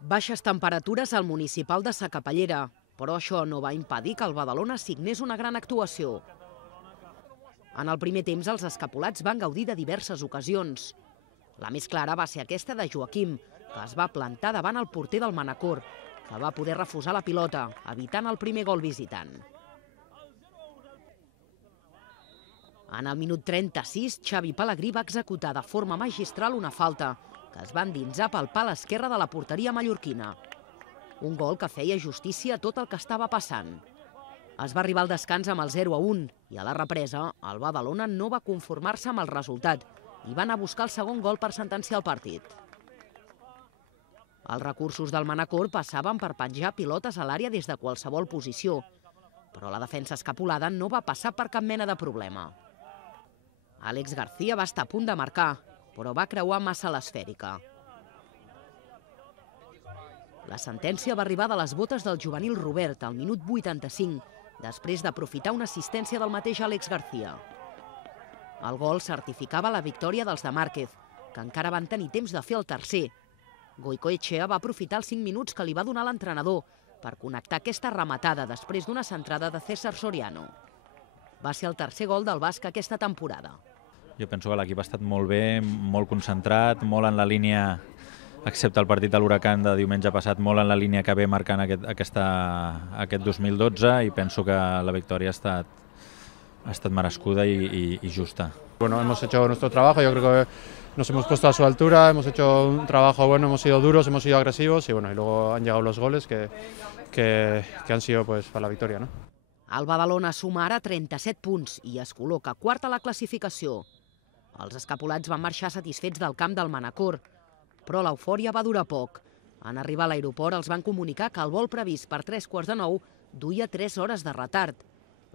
Baixes temperatures al municipal de Sa Capellera, però això no va impedir que el Badalona signés una gran actuació. En el primer temps, els escapulats van gaudir de diverses ocasions. La més clara va ser aquesta de Joaquim, que es va plantar davant el porter del Manacor, que va poder refusar la pilota, evitant el primer gol visitant. En el minut 36, Xavi Pelegrí va executar de forma magistral una falta, que es va endinsar pel pal esquerre de la porteria mallorquina. Un gol que feia justícia a tot el que estava passant. Es va arribar al descans amb el 0-1 i a la represa el Badalona no va conformar-se amb el resultat i va anar a buscar el segon gol per sentenciar el partit. Els recursos del Manacor passaven per penjar pilotes a l'àrea des de qualsevol posició, però la defensa escapulada no va passar per cap mena de problema. Àlex García va estar a punt de marcar, però va creuar massa l'esfèrica. La sentència va arribar de les botes del juvenil Robert al minut 85, després d'aprofitar una assistència del mateix Àlex García. El gol certificava la victòria dels de Márquez, que encara van tenir temps de fer el tercer. Goicoechea va aprofitar els 5 minuts que li va donar l'entrenador per connectar aquesta rematada després d'una centrada de César Soriano. Va ser el tercer gol del basc aquesta temporada. Jo penso que l'equip ha estat molt bé, molt concentrat, molt en la línia, excepte el partit de l'Huracan de diumenge passat, molt en la línia que ve marcant aquest 2012 i penso que la victòria ha estat merescuda i justa. Bueno, hemos hecho nuestro trabajo, yo creo que nos hemos puesto a su altura, hemos hecho un trabajo bueno, hemos sido duros, hemos sido agresivos y bueno, y luego han llegado los goles que han sido pues para la victoria, ¿no? El Badalona suma ara 37 punts i es col·loca quart a la classificació. Els escapulats van marxar satisfets del camp del Manacor, però l'eufòria va durar poc. En arribar a l'aeroport els van comunicar que el vol previst per 3:45 duia 3 hores de retard.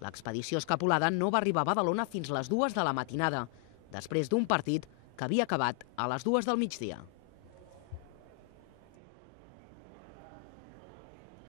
L'expedició escapulada no va arribar a Badalona fins les 2 de la matinada, després d'un partit que havia acabat a les 2 del migdia.